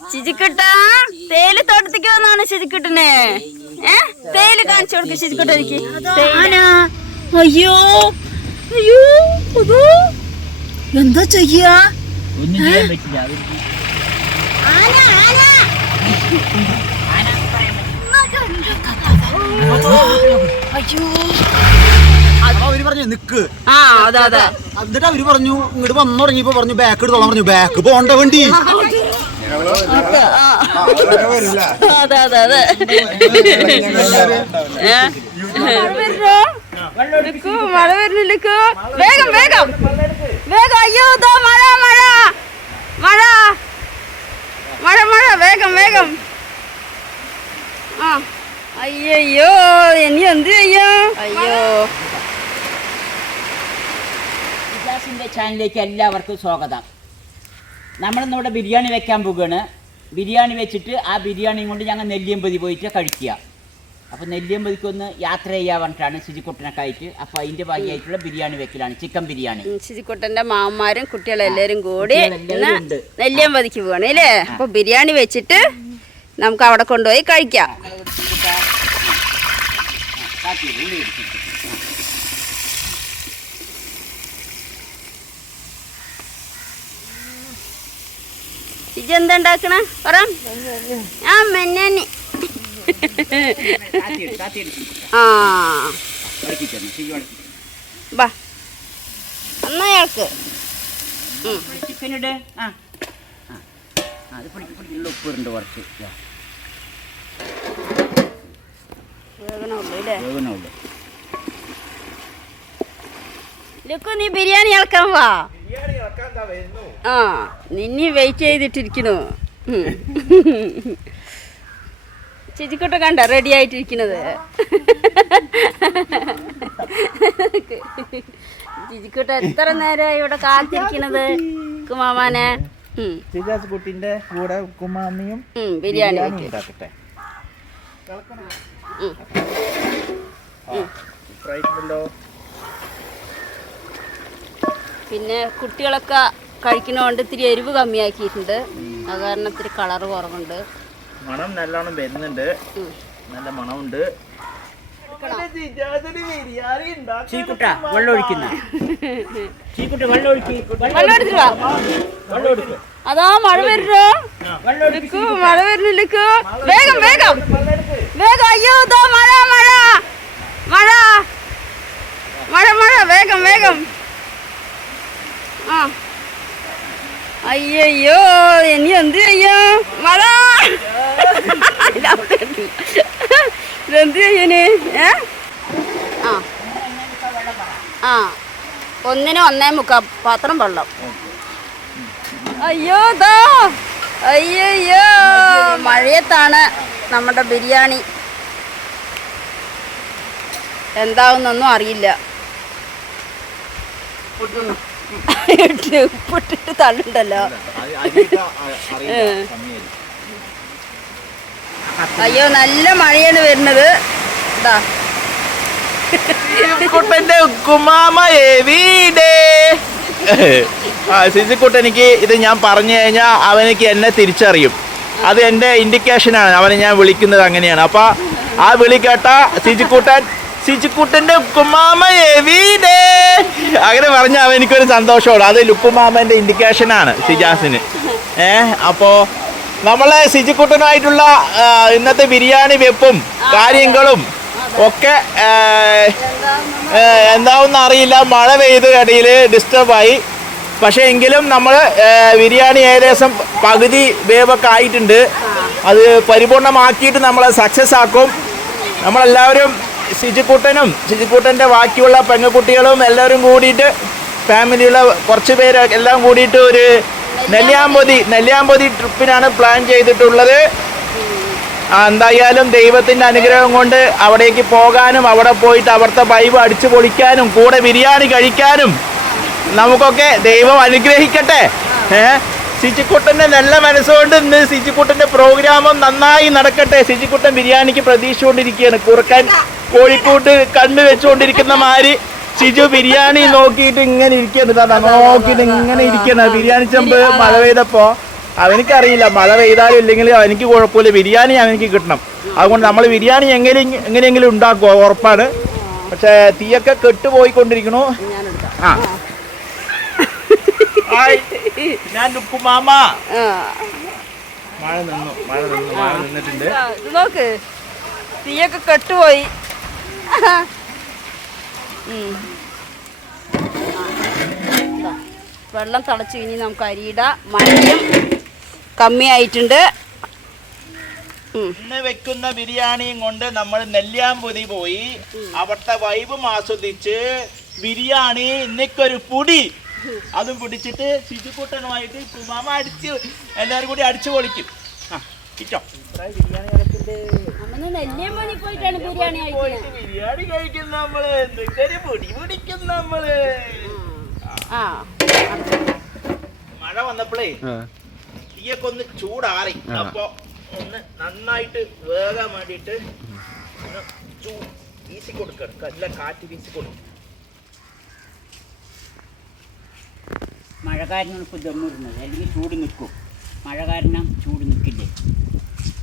ശിജിക്കുട്ടാ തേയില തോട്ടത്തേക്ക് വന്നാണ് ശിജിക്കുട്ടനെ. തേയില കാണിച്ചു കൊടുക്ക ശിജിക്കുട്ട. എനിക്ക് അയ്യോ അയ്യോ അതോ എന്താ ചെയ്യാ? അയ്യോ അവര് പറഞ്ഞു നിക്ക്. എന്നിട്ട് അവര് പറഞ്ഞു ഇങ്ങോട്ട് വന്നു തുടങ്ങിയപ്പോ പറഞ്ഞു ബാക്ക് എടുത്തോളാൻ പറഞ്ഞു. ബാക്ക് പോണ്ട വണ്ടി. മഴ വരുന്നില്ലക്ക്. വേഗം വേഗം വേഗം. അയ്യോ മഴ മഴ മഴ മഴ മഴ. വേഗം വേഗം. അയ്യോ ഇനി എന്ത് ചെയ്യാ? അയ്യോ. ഷിജാസിൻ്റെ ചാനലിലേക്ക് എല്ലാവർക്കും സ്വാഗതം. നമ്മളിന്നിവിടെ ബിരിയാണി വെക്കാൻ പോകുകയാണ്. ബിരിയാണി വെച്ചിട്ട് ആ ബിരിയാണിയും കൊണ്ട് ഞങ്ങൾ നെല്ലിയമ്പതി പോയിട്ട് കഴിക്കുക. അപ്പോൾ നെല്ലിയമ്പതിക്കൊന്ന് യാത്ര ചെയ്യാൻ പറഞ്ഞിട്ടാണ് ശിജിക്കുട്ടനൊക്കെ ആയിട്ട്. അപ്പോൾ അതിൻ്റെ ഭാഗമായിട്ടുള്ള ബിരിയാണി വെക്കലാണ്, ചിക്കൻ ബിരിയാണി. ശിജിക്കുട്ടൻ്റെ മാമന്മാരും കുട്ടികളെല്ലാവരും കൂടി നെല്ലിയമ്പതിക്ക് പോവാണ് അല്ലേ? അപ്പോൾ ബിരിയാണി വെച്ചിട്ട് നമുക്ക് അവിടെ കൊണ്ടുപോയി കഴിക്കാം. ശിജ എന്താ ഉണ്ടാക്കണ പറ. മെന്നാനി ബാ അന്നയാൾക്ക് ചിക്കനിട്. ഉപ്പുണ്ട് കുറച്ച് ലുക്കു നീ ബിരിയാണി ഇളക്കാൻ വാ. നിന്നെ വെയിറ്റ് ചെയ്തിട്ടിരിക്കണു. ചേച്ചിക്കോട്ടെ കണ്ട റെഡി ആയിട്ടിരിക്കണത്. ചേച്ചിക്കോട്ടെ എത്ര നേരമായി ഇവിടെ കാത്തിരിക്കണത് കുമാമാനെ. കുട്ടിന്റെ കൂടെ കുമാമിയും ബിരിയാണി ഉണ്ടാക്കട്ടെ. പിന്നെ കുട്ടികളൊക്കെ കഴിക്കുന്നതുകൊണ്ട് ഇത്തിരി എരിവ് കമ്മിയാക്കിയിട്ടുണ്ട്. അത് കാരണം ഇത്തിരി കളറ് കുറവുണ്ട്. മണം നല്ലോണം വരുന്നുണ്ട്, നല്ല മണമുണ്ട്. അതാ മഴ വരുന്നോ? മഴ വരുന്നില്ലക്ക്. വേഗം വേഗം വേഗം. അയ്യോ മഴ മഴ മഴ മഴ മഴ. വേഗം വേഗം. അയ്യോ ഇനി എന്ത് ചെയ്യാ? മഴ ഇതെന്ത് ചെയ്യാന്? ഒന്നിന് 1.25 പാത്രം വെള്ളം. അയ്യോ അയ്യോ മഴയത്താണ് നമ്മുടെ ബിരിയാണി. എന്താവുന്നൊന്നും അറിയില്ല. ഉപ്പിട്ടിട്ട് തള്ളുണ്ടല്ലോ. അയ്യോ നല്ല മഴയാണ് വരുന്നത്. ഇതാ ശിജിക്കുട്ടനിക്ക് ഇത് ഞാൻ പറഞ്ഞു കഴിഞ്ഞാൽ അവനക്ക് എന്നെ തിരിച്ചറിയും. അത് എൻ്റെ ഇൻഡിക്കേഷനാണ്. അവനെ ഞാൻ വിളിക്കുന്നത് അങ്ങനെയാണ്. അപ്പൊ ആ വിളി കേട്ട ശിജിക്കുട്ടന്റെ ഉക്കുമാമ എവിടെ അങ്ങനെ പറഞ്ഞ അവൻ എനിക്കൊരു സന്തോഷമാണ്. അത് ലുക്കുമാമന്റെ ഇൻഡിക്കേഷനാണ് ഷിജാസിന്. അപ്പോ നമ്മളെ ശിജിക്കുട്ടനുമായിട്ടുള്ള ഇന്നത്തെ ബിരിയാണി വെപ്പും കാര്യങ്ങളും ഒക്കെ എന്താവുന്ന അറിയില്ല. മഴ പെയ്ത് ഇടയിൽ ഡിസ്റ്റർബായി. പക്ഷേ എങ്കിലും നമ്മൾ ബിരിയാണി ഏകദേശം പകുതി വേവൊക്കെ ആയിട്ടുണ്ട്. അത് പരിപൂർണമാക്കിയിട്ട് നമ്മളെ സക്സസ് ആക്കും. നമ്മളെല്ലാവരും ശിജിക്കുട്ടൻ്റെ ബാക്കിയുള്ള പെൺകുട്ടികളും എല്ലാവരും കൂടിയിട്ട് ഫാമിലിയുള്ള കുറച്ച് പേര് എല്ലാം കൂടിയിട്ട് ഒരു നെല്ലിയാമ്പതി ട്രിപ്പിനാണ് പ്ലാൻ ചെയ്തിട്ടുള്ളത്. എന്തായാലും ദൈവത്തിൻ്റെ അനുഗ്രഹം കൊണ്ട് അവിടേക്ക് പോകാനും അവിടെ പോയിട്ട് അവിടുത്തെ വൈബ് അടിച്ചു പൊളിക്കാനും കൂടെ ബിരിയാണി കഴിക്കാനും നമുക്കൊക്കെ ദൈവം അനുഗ്രഹിക്കട്ടെ. ശിജിക്കുട്ടൻ്റെ നല്ല മനസ്സുകൊണ്ട് ഇന്ന് ശിജിക്കുട്ടൻ്റെ പ്രോഗ്രാമും നന്നായി നടക്കട്ടെ. ശിജിക്കുട്ടൻ ബിരിയാണിക്ക് പ്രതീക്ഷിച്ചുകൊണ്ടിരിക്കുകയാണ്. കുറുക്കൻ കോഴിക്കോട്ട് കണ്ണു വെച്ചുകൊണ്ടിരിക്കുന്ന മാതിരി ഷിജു ബിരിയാണി നോക്കിയിട്ട് ഇങ്ങനെ ഇരിക്കുകയാണ്. നോക്കിയിട്ട് ഇങ്ങനെ ഇരിക്കുകയാണ്. ബിരിയാണി ചെമ്പ് മഴ പെയ്തപ്പോൾ അവനിക്കറിയില്ല മഴ പെയ്താലും ഇല്ലെങ്കിലും എനിക്ക് കുഴപ്പമില്ല, ബിരിയാണി അവനിക്ക് കിട്ടണം. അതുകൊണ്ട് നമ്മൾ ബിരിയാണി എങ്ങനെയെങ്കിലും ഉണ്ടാക്കുക ഉറപ്പാണ്. പക്ഷേ തീയൊക്കെ കെട്ടുപോയിക്കൊണ്ടിരിക്കണു. ആ ഞാൻ ലുക്കുമാമ. മഴ നിന്നിട്ടുണ്ട്. നോക്ക് തീയൊക്കെ കെട്ടുപോയി. വെള്ളം തിളച്ച് ഇനി നമുക്ക് അരിയിടാം. മഴയും കമ്മിയായിട്ടുണ്ട്. ഇന്ന് വെക്കുന്ന ബിരിയാണിയും കൊണ്ട് നമ്മൾ നെല്ലിയാമ്പതി പോയി അവിടുത്തെ വൈബും ആസ്വദിച്ച് ബിരിയാണി ഇന്നൊരു പൊടി അതും പിടിച്ചിട്ട് ശുചിക്കൂട്ടനുമായിട്ട് മാമ അടിച്ച് എല്ലാവരും കൂടി അടിച്ചു പൊളിക്കും. ബിരിയാണി കഴിക്കും നമ്മള്, എന്തൊക്കെ പൊടി പിടിക്കും നമ്മള്. മഴ വന്നപ്പോഴേ തീയൊക്കെ ഒന്ന് ചൂടാറി. അപ്പൊ ഒന്ന് നന്നായിട്ട് വേകാൻ വേണ്ടിയിട്ട് വീശി കൊടുക്കണം, നല്ല കാറ്റ് വീശി കൊടുക്കും. മഴ കാരണം ഇപ്പോൾ ദമ്മിടുന്നത്, അല്ലെങ്കിൽ ചൂട് നിൽക്കും. മഴ കാരണം ചൂട് നിൽക്കില്ലേ,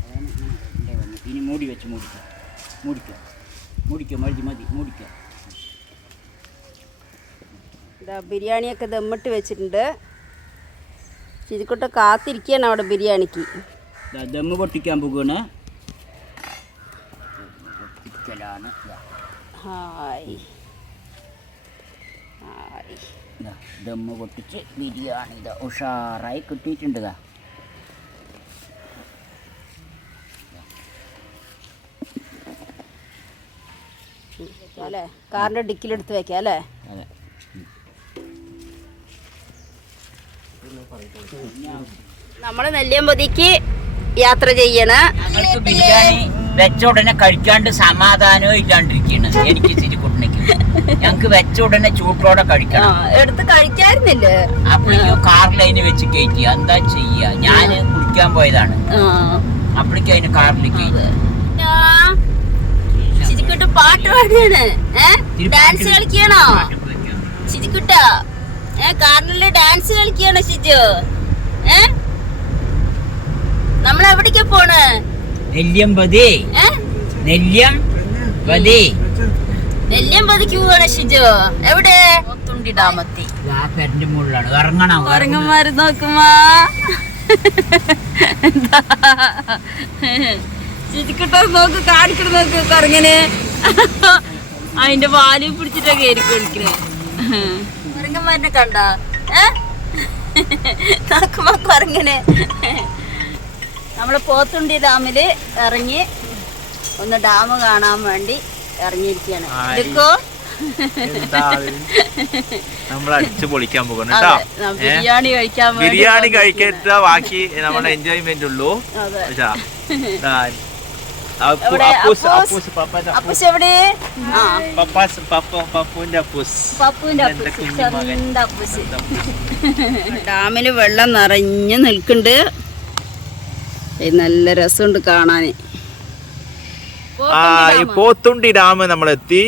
അതാണ് ഇങ്ങനെ വന്നു. ഇനി മൂടി വെച്ച് മൂടിക്കുക മതി മൂടിക്കുക. ബിരിയാണിയൊക്കെ ദമ്മിട്ട് വെച്ചിട്ടുണ്ട്. ശരിക്കൊട്ട് കാത്തിരിക്കുകയാണ് അവിടെ ബിരിയാണിക്ക്. ദമ്മ് പൊട്ടിക്കാൻ പോകുകയാണ്. ഹായ് ദമ്മ് പൊട്ടിച്ച് ബിരിയാണി ഉഷാറായി കിട്ടിയിട്ടുണ്ട്. അല്ലേ കാറിൻ്റെ ഡിക്കിലെടുത്ത് വെക്കാം അല്ലേ. അതെ. നമ്മൾ നെല്ലിയാമ്പതിക്ക് യാത്ര ചെയ്യണ. ഞങ്ങൾക്ക് ബിരിയാണി വെച്ച ഉടനെ കഴിക്കാണ്ട് സമാധാനവും ഇല്ലാണ്ടിരിക്കുകയാണ് എനിക്ക് തിരിക്കുട്ടനേക്ക്. ഞങ്ങക്ക് വെച്ച ഉടനെ ചൂട്ടോടെ കഴിക്കണം. എടുത്ത് കഴിക്കാറുന്നില്ലേ. അപ്പോഴേക്കും കാർ ലൈന് വെച്ച് കയറ്റിയ എന്താ ചെയ്യാ, ഞാന് കുളിക്കാൻ പോയതാണ്. അപ്പോഴേക്കും അതിന് കാറിൽ കയറ്റി ശരിക്കുട്ട പാട്ട് പാടിയാണ്. ഡാൻസ് കളിക്കണോ ശരിക്കുട്ട? കാറിലെ ഡാൻസ് കളിക്കണോ ശിജു? നമ്മളെവിടേക്കാ പോണ്? നെല്ലിയമ്പതി. നെല്ലിയാമ്പതിക്ക് പോവാണ് ഷിജു. എവിടെ? തുണ്ടി ഡാമത്തി. പെരന്റെ മുകളിലാണ്. ഇറങ്ങണം. ഇറങ്ങന്മാര് നോക്കുമാ ശിജിക്കുട്ട നോക്ക്, കാണിക്കണ നോക്ക് കറങ്ങനെ. അതിന്റെ വാല് പിടിച്ചിട്ടാ കയറി കളിക്കണേ. കുരങ്ങന്മാരനെ കണ്ട നോക്കുമ്പോ കുരങ്ങനെ. നമ്മള് പോത്തുണ്ടി ഡാമില് ഇറങ്ങി ഒന്ന് ഡാം കാണാൻ വേണ്ടി ഇറങ്ങിയിരിക്കുകയാണ്. നമ്മൾ അടിച്ചു പൊളിക്കാൻ പോകുന്നു. ബിരിയാണി കഴിക്കാൻ ബിരിയാണി കഴിക്കാത്ത ബാക്കി നമ്മുടെ എൻജോയ്മെന്റ് ഉള്ളൂ. ഡാമില് വെള്ളം നിറഞ്ഞു നിൽക്കുന്നുണ്ട്. നല്ല രസമുണ്ട് കാണാന്. ഈ പോത്തുണ്ടി ഡാം നമ്മളെത്തി.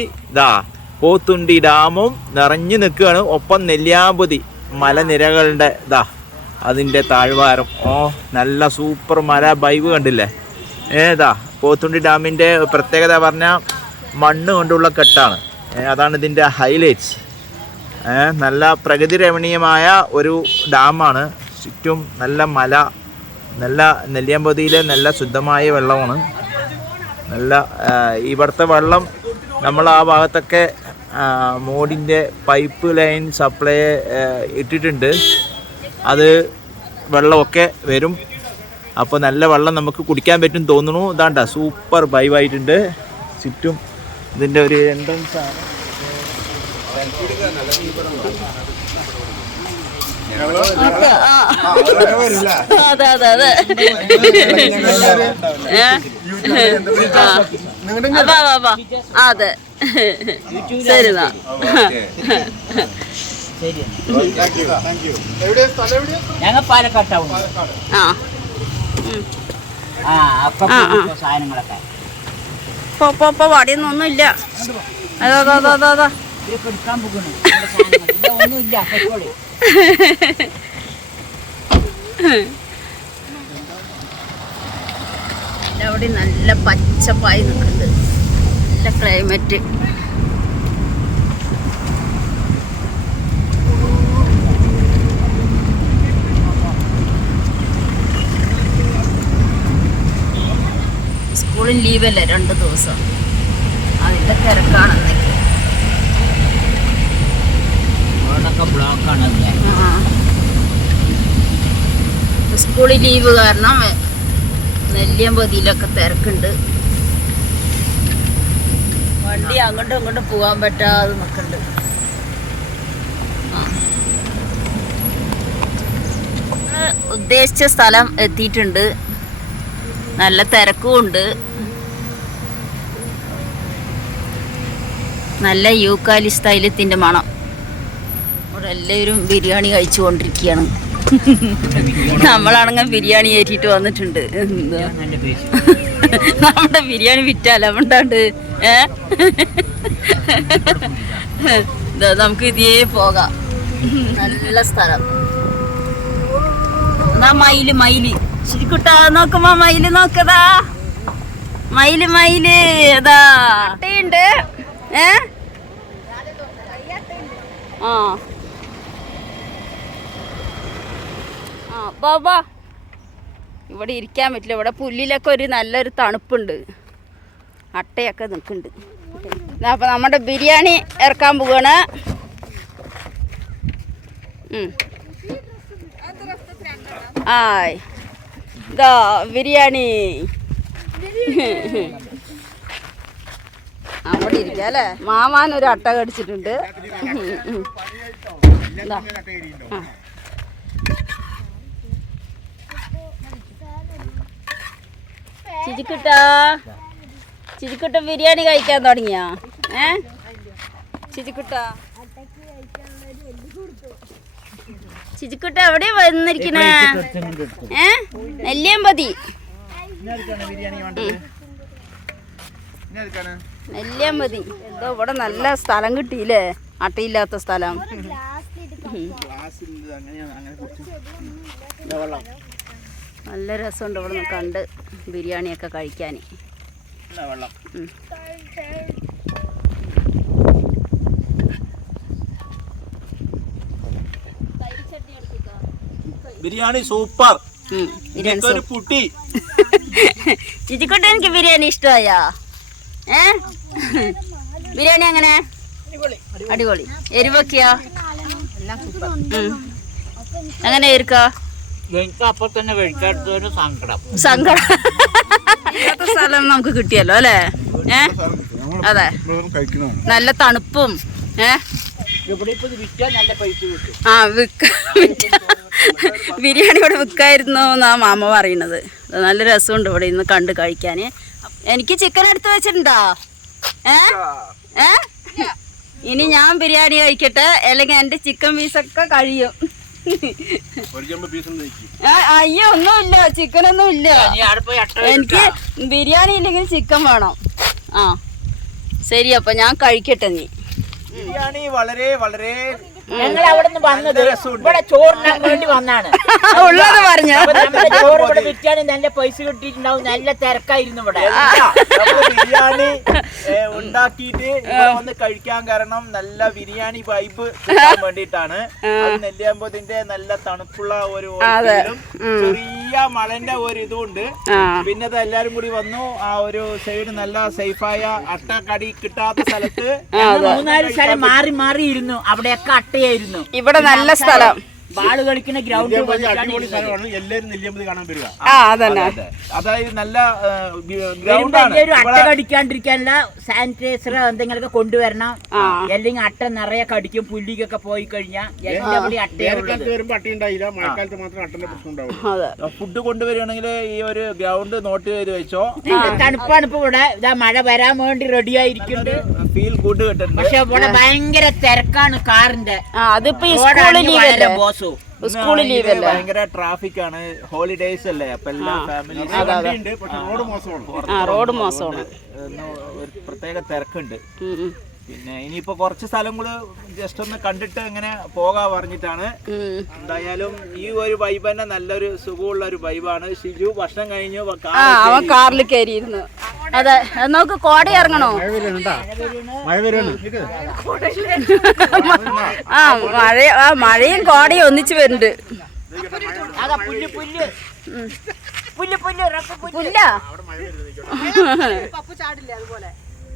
പോത്തുണ്ടി ഡാമും നിറഞ്ഞു നിൽക്കുകയാണ്. ഒപ്പം നെല്ലിയാമ്പതി മലനിരകളുടെ അതിൻ്റെ താഴ്വാരം. നല്ല സൂപ്പർ മല വൈബ് കണ്ടില്ലേ. പോത്തുണ്ടി ഡാമിൻ്റെ പ്രത്യേകത പറഞ്ഞാൽ മണ്ണ് കൊണ്ടുള്ള കെട്ടാണ്. അതാണ് ഇതിൻ്റെ ഹൈലൈറ്റ്സ്. നല്ല പ്രകൃതി രമണീയമായ ഒരു ഡാമാണ്. ചുറ്റും നല്ല മല, നല്ല നെല്ലിയാമ്പതിയിലെ നല്ല ശുദ്ധമായ വെള്ളമാണ്. നല്ല ഇവിടുത്തെ വെള്ളം നമ്മൾ ആ ഭാഗത്തൊക്കെ മോഡിൻ്റെ പൈപ്പ് ലൈൻ സപ്ലൈ ഇട്ടിട്ടുണ്ട്. അത് വെള്ളമൊക്കെ വരും. അപ്പോൾ നല്ല വെള്ളം നമുക്ക് കുടിക്കാൻ പറ്റും തോന്നുന്നു. ഇതാണ്ട സൂപ്പർ വൈബായിട്ടുണ്ട്. ചുറ്റും ഇതിൻ്റെ ഒരു എൻട്രൻസ് ആണ്. അതെ അതെ അതെ അതെ ശരിതാ. ഞങ്ങൾ പാലക്കാട് ടൗൺ. സാധനങ്ങളൊക്കെ ഇപ്പൊ വടിയൊന്നൊന്നുമില്ല. അതാ അതാ അതാ അതാ എടുക്കാൻ പോകുന്നു. ഒന്നുമില്ല. അവിടെ നല്ല പച്ചപ്പായി നിൽക്കുന്നുണ്ട്, നല്ല ക്ലൈമറ്റ്. സ്കൂളിൽ ലീവല്ലേ 2 ദിവസം, അതിൻ്റെ തിരക്കാണെന്നൊക്കെ. ബ്ലോക്കാണല്ലേ. സ്കൂളിൽ ലീവ് കാരണം നെല്ലിയമ്പതിയിലൊക്കെ തിരക്കുണ്ട്. വണ്ടി അങ്ങോട്ടും ഇങ്ങോട്ടും പോകാൻ പറ്റാതെ നിൽക്കുന്നുണ്ട്. ഉദ്ദേശിച്ച സ്ഥലം എത്തിയിട്ടുണ്ട്, നല്ല തിരക്കും ഉണ്ട്. നല്ല യൂക്കാലിസ് തൈലത്തിൻ്റെ മണം. ഇവിടെ എല്ലാവരും ബിരിയാണി കഴിച്ചുകൊണ്ടിരിക്കുകയാണ്. നമ്മളാണെങ്കിൽ ബിരിയാണി ഏറ്റിട്ട് വന്നിട്ടുണ്ട്. നമ്മുടെ ബിരിയാണി വിറ്റാല ഉണ്ടാണ്ട്. നമുക്ക് ഇതേ പോകാം. നല്ല സ്ഥലം. എന്നാ മയില് ശരിക്കുട്ടാ നോക്കുമ്പോ മയില് നോക്കതാ. മയില് അതാ ഉണ്ട്. ബാബാ ഇവിടെ ഇരിക്കാൻ പറ്റില്ല. ഇവിടെ പുല്ലിലൊക്കെ ഒരു നല്ലൊരു തണുപ്പുണ്ട്, അട്ടയൊക്കെ നിൽക്കുന്നുണ്ട്. അപ്പം നമ്മുടെ ബിരിയാണി ഇറക്കാൻ പോവാണ്. ആയ് ഇതാ ബിരിയാണി. അവിടെ ഇരിക്കാം അല്ലേ. മാമാനൊരു അട്ട കടിച്ചിട്ടുണ്ട്. ചിജിക്കുട്ട ബിരിയാണി കഴിക്കാൻ തുടങ്ങിയാ? ചിജിക്കുട്ട എവിടെ വന്നിരിക്കണേ? നെല്ലിയമ്പതി. നെല്ലിയമ്പതി എന്തോ ഇവിടെ നല്ല സ്ഥലം കിട്ടിയില്ലേ, അട്ടയില്ലാത്ത സ്ഥലം. നല്ല രസമുണ്ട് ഇവിടെ നിന്ന് കണ്ട് ബിരിയാണിയൊക്കെ കഴിക്കാൻ. ബിരിയാണി സൂപ്പർ. ചിജിക്കുട്ട എനിക്ക് ബിരിയാണി ഇഷ്ടമായാ? ബിരിയാണി എങ്ങനെ? അടിപൊളി. എരിവൊക്കെയാ? എങ്ങനെ ഇരിക്കാ? അപ്പൊ തന്നെ കഴിക്കാത്തൊരു സങ്കടം. സ്ഥലം നമുക്ക് കിട്ടിയല്ലോ അല്ലേ? അതെ, നല്ല തണുപ്പും. ബിരിയാണി ഇവിടെ വിൽക്കായിരുന്നു എന്നാ മാമ പറയണത്. നല്ല രസമുണ്ട് ഇവിടെ ഇന്ന് കണ്ട് കഴിക്കാന്. എനിക്ക് ചിക്കൻ എടുത്ത് വെച്ചിട്ടുണ്ടോ? ഇനി ഞാൻ ബിരിയാണി കഴിക്കട്ടെ, അല്ലെങ്കിൽ എൻ്റെ ചിക്കൻ പീസൊക്കെ കഴിയും. അയ്യോ ഒന്നുമില്ല, ചിക്കനൊന്നും ഇല്ല. എനിക്ക് ബിരിയാണി ഇല്ലെങ്കിൽ ചിക്കൻ വേണം. ശരി, അപ്പൊ ഞാൻ കഴിക്കട്ടെ. നീ ബിരിയാണി വളരെ വളരെ ഞങ്ങൾ അവിടെ നിന്ന് വന്നത് ഇവിടെ ചോറിനാൻ വേണ്ടി വന്നാണ്. ഉള്ളത് പറഞ്ഞു. ചോറ് ഇവിടെ വിറ്റാണ് നല്ല പൈസ കിട്ടിയിട്ടുണ്ടാവും. നല്ല തിരക്കായിരുന്നു ഇവിടെ. ബിരിയാണി ഉണ്ടാക്കിയിട്ട് ഇവിടെ വന്ന് കഴിക്കാൻ കാരണം നല്ല ബിരിയാണി വൈബ് കിട്ടാൻ വേണ്ടിയിട്ടാണ്. നെല്ലിയാമ്പതിന്റെ നല്ല തണുപ്പുള്ള ഒരു ചെറിയ മലന്റെ ഒരു ഇതുണ്ട്. പിന്നെ അത് എല്ലാരും കൂടി വന്നു. ആ ഒരു സൈഡ് നല്ല സേഫായ അട്ടക്കടി കിട്ടാത്ത സ്ഥലത്ത് 3-4 സ്ഥലം മാറി മാറി ഇരുന്നു. അവിടെയൊക്കെ അട്ടയായിരുന്നു. ഇവിടെ നല്ല സ്ഥലം, ബാള് കളിക്കുന്ന ഗ്രൗണ്ട്. അടിപൊളി സ്ഥലമാണ്. എല്ലാവരും നെല്ലിയമ്പതി കാണാൻ വരിക. അതായത് നല്ല ഗ്രൗണ്ടാണ്. അട്ട കടിക്കാണ്ടിരിക്കാനുള്ള സാനിറ്റൈസർ എന്തെങ്കിലുമൊക്കെ കൊണ്ടുവരണം. അല്ലെങ്കിൽ അട്ട നിറയെ കടിക്കും. പുല്ലിക്കൊക്കെ പോയി കഴിഞ്ഞാൽ എല്ലാവരും ഫുഡ് കൊണ്ടുവരികയാണെങ്കിൽ ഈ ഒരു ഗ്രൗണ്ട് നോട്ട് ചെയ്ത് വെച്ചോ. തണുപ്പാണ് ഇപ്പൊ ഇവിടെ. ഇതാ മഴ വരാൻ വേണ്ടി റെഡി ആയിരിക്കുന്നുണ്ട്. ഫീൽ ഗുഡ് കിട്ടുന്നുണ്ട്. പക്ഷെ ഇവിടെ ഭയങ്കര തിരക്കാണ് കാറിന്റെ. അതിപ്പോ സ്കൂളിൽ ലീവല്ലേ, ഭയങ്കര ട്രാഫിക് ആണ്. ഹോളിഡേയ്സ് അല്ലേ, അപ്പൊ എല്ലാ ഫാമിലീസ് റോഡ് മോശമാണ്. ഒരു പ്രത്യേക തിരക്കുണ്ട്. പിന്നെ ഇനിയിപ്പോ കുറച്ച് സ്ഥലം കൂടെ ജസ്റ്റ് ഒന്ന് കണ്ടിട്ട് ഇങ്ങനെ പോകാ പറഞ്ഞിട്ടാണ്. എന്തായാലും ഈ ഒരു വൈബ് തന്നെ നല്ലൊരു സുഖമുള്ള ഒരു വൈബാണ്. ഷിജു ഭക്ഷണം കഴിഞ്ഞു അവൻ കാറിൽ കയറിയിരുന്നു. അതെ, നോക്ക് കോട ഇറങ്ങണോ? മഴയും കോടയും ഒന്നിച്ച് വരുന്നുണ്ട്.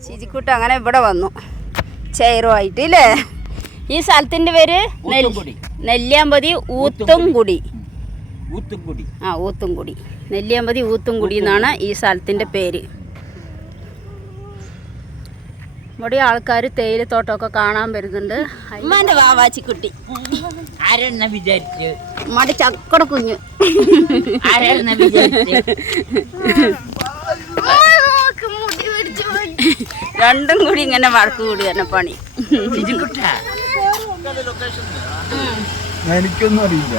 ശിജിക്കുട്ട അങ്ങനെ ഇവിടെ വന്നു ചെയറുമായിട്ട് ഇല്ലേ. ഈ സ്ഥലത്തിന്റെ പേര് നെല്ലിയാമ്പതി ഊത്തുംകുടി. ഊത്തുംകുടി, നെല്ലിയാമ്പതി ഊത്തുംകുടി എന്നാണ് ഈ സ്ഥലത്തിന്റെ പേര്. ഇവിടെ ആൾക്കാർ തേയിലത്തോട്ടമൊക്കെ കാണാൻ വരുന്നുണ്ട്. അമ്മന്റെ വാവാച്ചിക്കുട്ടി ആരെന്നെ വിചാരിച്ചു മടി ചക്കട കുഞ്ഞു ആരെന്നെ വിചാരിച്ചു രണ്ടും കൂടി ഇങ്ങനെ വഴക്ക് കൂടി തന്നെ പണി. എനിക്കൊന്നും അറിയില്ല.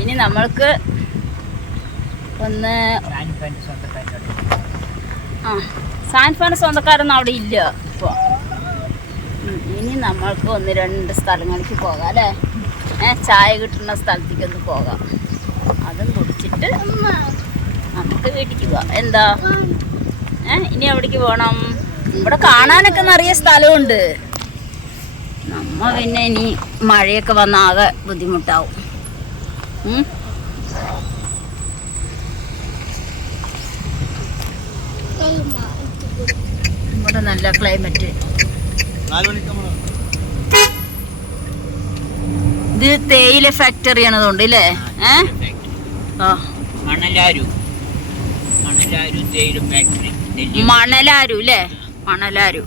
ഇനി നമ്മൾക്ക് ഒന്ന് സാൻഫാൻ്റെ സ്വന്തക്കാരൊന്നും അവിടെ ഇല്ല ഇപ്പോൾ. ഇനി നമ്മൾക്ക് 1-2 സ്ഥലങ്ങളിലേക്ക് പോകാം അല്ലേ. ചായ കിട്ടുന്ന സ്ഥലത്തേക്കൊന്ന് പോകാം. അതും കുടിച്ചിട്ട് നമുക്ക് വീട്ടിലേക്ക് പോകാം. എന്താ ഇനി എവിടേക്ക് പോകണം? ഇവിടെ കാണാനൊക്കെ നിറയെ സ്ഥലമുണ്ട്. നമ്മ പിന്നെ ഇനി മഴയൊക്കെ വന്നാൽ ആകെ ബുദ്ധിമുട്ടാവും. ഇവിടെ നല്ല ക്ലൈമറ്റ്. ഇത് തേയില ഫാക്ടറി ആണതുകൊണ്ട് അല്ലേ. മണലാരു തേയില ഫാക്ടറി. മണലാരു അല്ലേ, മണലാരു.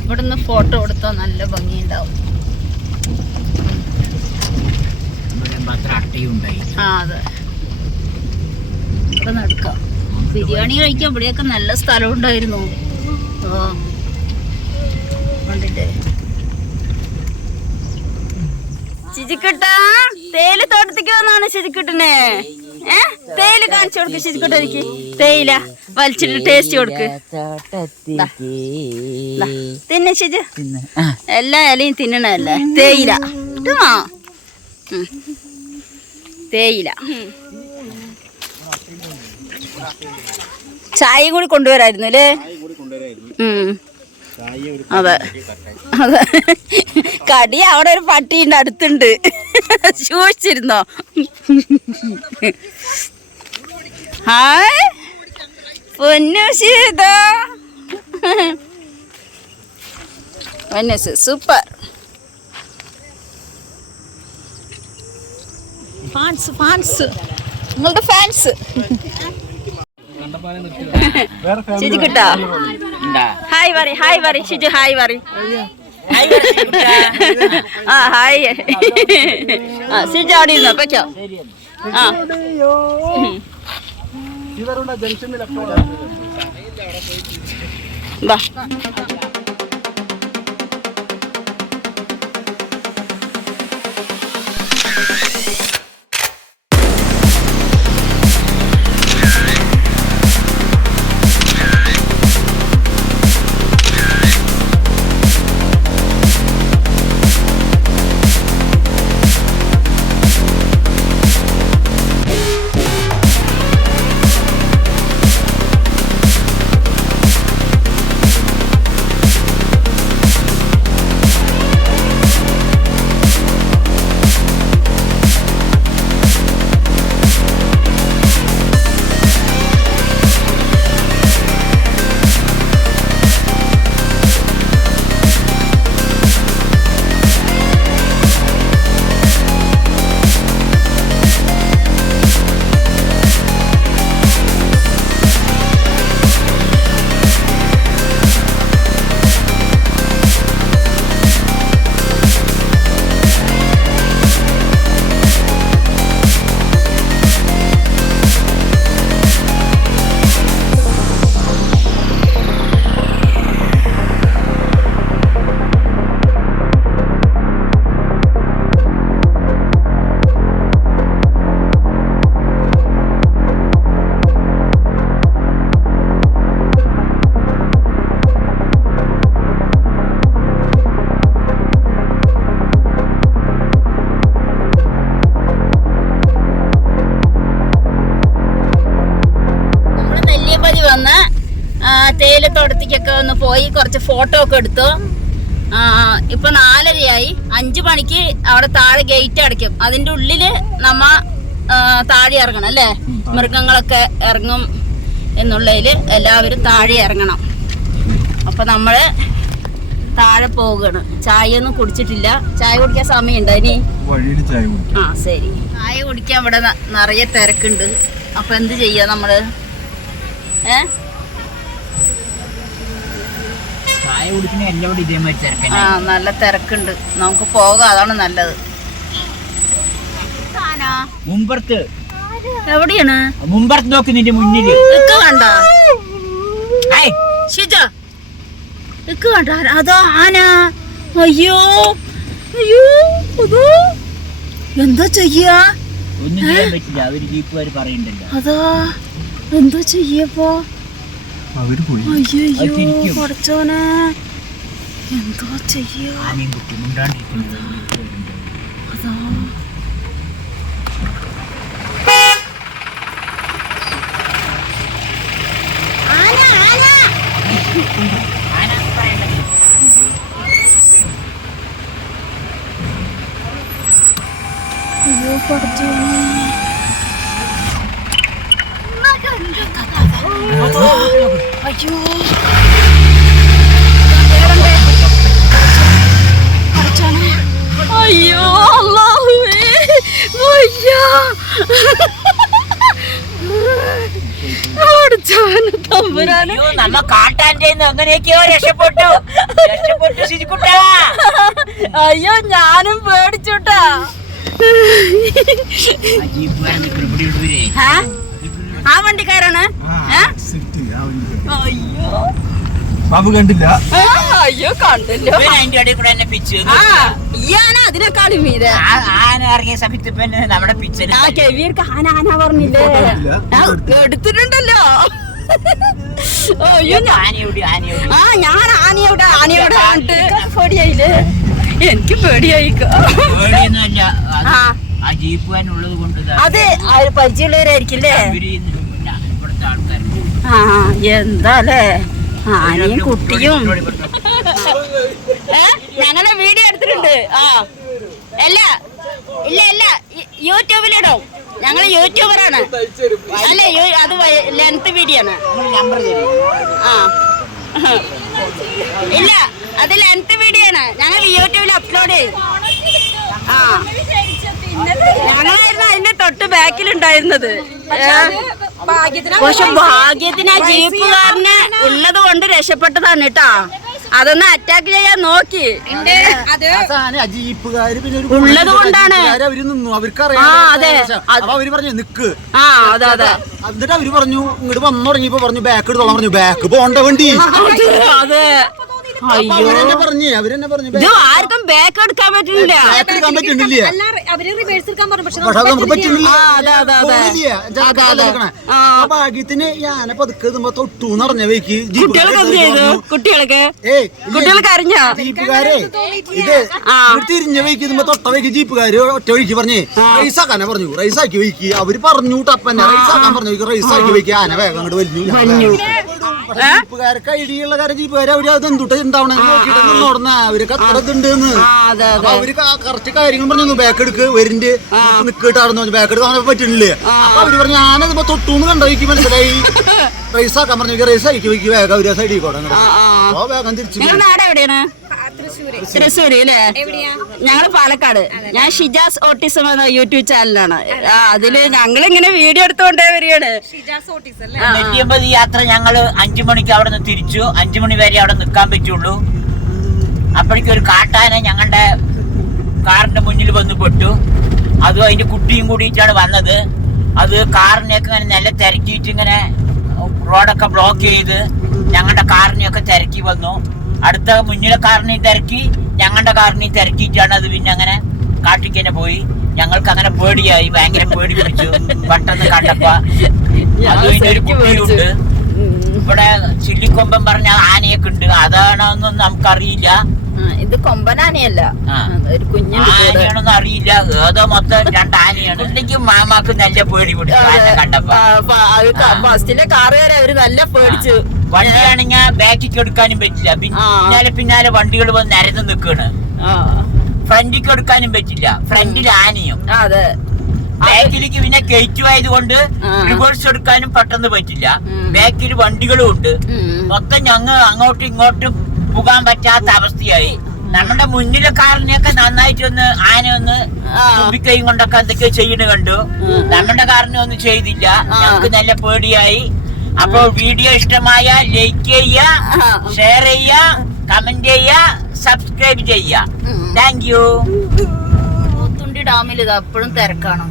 ഇവിടുന്ന് ഫോട്ടോ എടുത്താൽ നല്ല ഭംഗിയുണ്ടാവും. അതെ, ഇവിടെ നടക്കാം. ബിരിയാണി കഴിക്കാൻ ഇവിടെയൊക്കെ നല്ല സ്ഥലം ഉണ്ടായിരുന്നു. കണ്ടില്ലേ ശിജിക്കുട്ട? തേയില തോട്ടത്തേക്ക് വന്നാണ് ശിജിക്കുട്ടനെ. തേയില കാണിച്ചു കൊടുക്ക് ശിജിക്കുട്ട. എനിക്ക് തേയില വലിച്ചിട്ട് ടേസ്റ്റ് കൊടുക്ക്. തിന്നെ ശിജു, എല്ലാ ഇലയും തിന്നണല്ലേ തേയില. തേയില ചായയും കൂടി കൊണ്ടുവരായിരുന്നു അല്ലേ. അതെ അതെ, കടി അവിടെ ഒരു പട്ടിയുണ്ട് അടുത്തുണ്ട്. സൂക്ഷിച്ചിരുന്നോ? ഹായ് പൊന്നൂശിത, പൊന്നൂസ് സൂപ്പർ. ഫാൻസ് നിങ്ങളുടെ ഫാൻസ്. ശിജിക്കുട്ടാ ഹായ് പറ, ഹായ് പറ ശിജു, ഹായ് പറ. ഹായ്. ശിജു അവിടെ ഇരുന്നോ പറ്റോ? ബാ. തേയിലത്തോട്ടത്തേക്കൊക്കെ ഒന്ന് പോയി കുറച്ച് ഫോട്ടോ ഒക്കെ എടുത്തു. ഇപ്പൊ 4:30 5 മണിക്ക് അവിടെ താഴെ ഗേറ്റ് അടയ്ക്കും. അതിന്റെ ഉള്ളില് നമ്മ താഴെ ഇറങ്ങണം അല്ലേ, മൃഗങ്ങളൊക്കെ ഇറങ്ങും എന്നുള്ളതിൽ എല്ലാവരും താഴെ ഇറങ്ങണം. അപ്പൊ നമ്മള് താഴെ പോവുകയാണ്. ചായ ഒന്നും കുടിച്ചിട്ടില്ല. ചായ കുടിക്കാൻ സമയമുണ്ടോ ഇനി? ആ ശരി. ചായ കുടിക്കാൻ ഇവിടെ നിറയെ തിരക്കുണ്ട്. അപ്പൊ എന്ത് ചെയ്യാ നമ്മള്? ചായ കുടിക്കുന്ന എല്ലാവരും ഇതേമാതിരി തിരക്കന്നെ. നല്ല തിരക്കുണ്ട്. നമുക്ക് പോകാം, അതാണ് നല്ലത്. മുമ്പർത്ത് എവിടെയാണ്? മുമ്പർത്ത് നോക്ക്, നിന്റെ മുന്നില് കണ്ട ഷിജ കണ്ട? അതോ ആന? അയ്യോ അയ്യോ, അതോ എന്താ ചെയ്യാ? ഒന്നും ചെയ്യാൻ പറ്റില്ല, അവര് ജീപ്പുകാര് പറയണ്ടല്ലോ. അതാ എന്താ ചെയ്യപ്പോ? അയ്യോ പഠിച്ചോനെ, എന്താ ചെയ്യാ? ആനയും കുട്ടി മുണ്ടാണ്ടിരിക്കുന്നത്. അതാ അയ്യോ പഠിച്ചോനെ, അയ്യോ പഠിച്ചോനെ, അയ്യോ അല്ലാഹുവേ, അയ്യോ പഠിച്ചോനെ തമ്പുരാനെ. നമ്മ കാട്ടാൻ്റെ എങ്ങനെയൊക്കെയോ രക്ഷപ്പെട്ടു ശരിക്കുട്ടാ. അയ്യോ ഞാനും പേടിച്ചുട്ടാ. ആ വണ്ടിക്കാരാണ്. അയ്യോ ബാബു കണ്ടില്ല. അയ്യോ കണ്ടില്ല. അതിന്റെ ഇടയിൽ കൂടെ എന്നെ പിച്ച് ആന അതിനെക്കാളും മീതെ. ആന ഇറങ്ങിയ സമയത്ത് പിന്നെ നമ്മുടെ പിച്ചർ ആ കെവിയർക്ക് ആന ആന പറഞ്ഞില്ലേ, എടുത്തിട്ടുണ്ടല്ലോ. അയ്യോ ആനയോടി ഞാൻ ആനയോടെ പേടിയായില്ലേ? എനിക്ക് പേടിയായിക്കോ. പേടിയൊന്നുമല്ല, ആ ജീപ്പുകാരനുള്ളത് കൊണ്ട്. അതെ പരിചയമുള്ളവരായിരിക്കില്ലേ ഇവിടുത്തെ ആൾക്കാർ. എന്താല്ലേ ആനയും കുട്ടിയും. ഞങ്ങളെ വീഡിയോ എടുത്തിട്ടുണ്ട്. ഇല്ല യൂട്യൂബിലിടും. ഞങ്ങൾ യൂട്യൂബറാണ്. അല്ല അത് ലെങ്ത് വീഡിയോ ആണ്. നമ്പർ തരും. ഇല്ല അത് ലെങ്ത് വീഡിയോ ആണ്. ഞങ്ങൾ യൂട്യൂബിൽ അപ്ലോഡ് ചെയ്യും. ഞങ്ങളായിരുന്നു അതിന്റെ തൊട്ട് ബാക്കിലുണ്ടായിരുന്നത്. പക്ഷെ ഭാഗ്യത്തിന് ആ ജീപ്പുകാരന് ഉള്ളത് കൊണ്ട് രക്ഷപ്പെട്ടതാണ് കേട്ടാ. അതൊന്ന് അറ്റാക്ക് ചെയ്യാൻ നോക്കി ഉള്ളത് കൊണ്ടാണ്. അതെ അവര് പറഞ്ഞു നിക്ക്. അതെ അതെ. എന്നിട്ട് അവര് പറഞ്ഞു ഇങ്ങോട്ട് വന്നു തുടങ്ങിയപ്പോ പറഞ്ഞു ബാക്ക് എടുത്തോളാൻ പറഞ്ഞു. ബാക്ക് പോണ്ട വണ്ടി. അതെ അവരെന്നെ പറഞ്ഞു ഇത് ആർക്കും ബാക്ക് എടുക്കാൻ പറ്റുന്നില്ല. എടുക്കാൻ പറ്റുന്നില്ല. ഭാഗ്യത്തിന് ഞാനെ പതുക്കെ തൊട്ടു നടഞ്ഞ വഴിക്ക് കുട്ടികൾക്ക് ജീപ്പുകാരെ ഇത് തിരിഞ്ഞ വഴിക്ക് തൊട്ട വഴിക്ക് ജീപ്പുകാര് ഒറ്റ വഴിക്ക് പറഞ്ഞേ റൈസാക്കാനെ പറഞ്ഞു. റൈസാക്കി വഴിക്ക് അവര് പറഞ്ഞു ടപ്പന്നെ റൈസാക്കാൻ പറഞ്ഞു. റൈസാക്കി വഴിക്ക് ആന വേഗം അങ്ങോട്ട് വലിഞ്ഞു. ജീപ്പുകാർക്ക് ഐഡിയുള്ള കാര്യം ജീപ്പുകാര് അവര് അത് എന്തുട്ട് ഉണ്ടാവണേ നോക്കിട്ട് നിന്നോടന്ന അവര് കത്തടത്തുണ്ട്. അവര് കറക്റ്റ് കാര്യങ്ങൾ പറഞ്ഞു. ബാക്ക് എടുക്ക് വരുന്നുണ്ട് നിക്കിട്ടാണെന്ന് പറഞ്ഞു. ബാക്ക് എടുക്കാൻ പറ്റുന്നില്ലേ? അപ്പൊ അവര് പറഞ്ഞു ഞാനത് തൊട്ടൂന്ന് കണ്ടോ എനിക്ക് മനസ്സിലായി. റൈസാക്കാൻ പറഞ്ഞു. റൈസാക്കി വയ്ക്ക് വേഗം അവര് സൈഡിൽ കൂടെ വേഗം തിരിച്ചു. തൃശ്ശൂര് അല്ലേ? ഞങ്ങള് പാലക്കാട്. ഞാൻ ഷിജാസ് ഓട്ടിസം എന്ന യൂട്യൂബ് ചാനലാണ്. അതില് ഞങ്ങളിങ്ങനെ വീഡിയോ എടുത്തോണ്ടേ വരികയാണ്. ഈ യാത്ര ഞങ്ങള് 5 മണിക്ക് അവിടെ നിന്ന് തിരിച്ചു. 5 മണി വരെ അവിടെ നിൽക്കാൻ പറ്റുള്ളൂ. അപ്പോഴേക്കും ഒരു കാട്ടാന ഞങ്ങളുടെ കാറിന്റെ മുന്നിൽ വന്ന് പെട്ടു. അതും അതിന്റെ കുട്ടിയും കൂടിയിട്ടാണ് വന്നത്. അത് കാറിനെയൊക്കെ ഇങ്ങനെ നല്ല തിരക്കിയിട്ട് ഇങ്ങനെ റോഡൊക്കെ ബ്ലോക്ക് ചെയ്ത് ഞങ്ങളുടെ കാറിനെയൊക്കെ തിരക്കി വന്നു. അടുത്ത മുന്നിലെ കാറിനെയും തിരക്കി ഞങ്ങളുടെ കാറിനെയും തിരക്കിയിട്ടാണ് അത് പിന്നെ അങ്ങനെ കാട്ടിക്ക് തന്നെ പോയി. ഞങ്ങൾക്ക് അങ്ങനെ പേടിയായി, ഭയങ്കര പേടി പിടിച്ചു പെട്ടെന്ന് കണ്ടപ്പോ. അതും ഇതിന്റെ ഒരു കുട്ടിയുണ്ട്. ഇവിടെ ചില്ലിക്കൊമ്പൻ പറഞ്ഞ ആനയൊക്കെ ഉണ്ട്. അതാണോന്നൊന്നും നമുക്കറിയില്ല. ഇത് കൊമ്പനാനയല്ല, ആ. ഒരു കുഞ്ഞുണ്ട് കൂടെ. ആനയാണെന്ന് അറിയില്ല, ഏതോ മൊത്തം 2 ആനയാണ്. കുട്ടിക്കും മാമാക്ക് നല്ല പേടി പിടിച്ചു ആന കണ്ടപ്പോ. ഫസ്റ്റിലെ കാറുകാരെ അവര് നല്ല പേടിച്ചു. വണ്ടിയാണെങ്കിൽ ബാക്കിക്ക് എടുക്കാനും പറ്റില്ല, പിന്നാലെ വണ്ടികൾ വന്ന് നിരന്ന് നിക്കാണ്. ഫ്രണ്ടിക്ക് എടുക്കാനും പറ്റില്ല, ഫ്രണ്ടിൽ ആനയും. അതെ, ബാക്കിലേക്ക് പിന്നെ കയറ്റുമായത് കൊണ്ട് റിവേഴ്സ് എടുക്കാനും പെട്ടെന്ന് പറ്റില്ല. ബാക്കിൽ വണ്ടികളും ഉണ്ട്. മൊത്തം ഞങ്ങൾ അങ്ങോട്ടും ഇങ്ങോട്ടും പോകാൻ പറ്റാത്ത അവസ്ഥയായി. നമ്മുടെ മുന്നിലെ കാറിനെയൊക്കെ നന്നായിട്ടൊന്ന് ആന ഒന്ന് തുമ്പിക്കൈയും കൊണ്ടൊക്കെ എന്തൊക്കെ ചെയ്യണ കണ്ടു. നമ്മുടെ കാറിനെ ഒന്നും ചെയ്തില്ല. ഞങ്ങൾക്ക് നല്ല പേടിയായി. അപ്പോൾ വീഡിയോ ഇഷ്ടമായ ലൈക്ക് ചെയ്യുക, ഷെയർ ചെയ്യുക, കമന്റ് ചെയ്യുക, സബ്സ്ക്രൈബ് ചെയ്യുക. Thank you. പോത്തുണ്ടി ഡാമിൽ ഇത് എപ്പോഴും തിരക്കാണ്.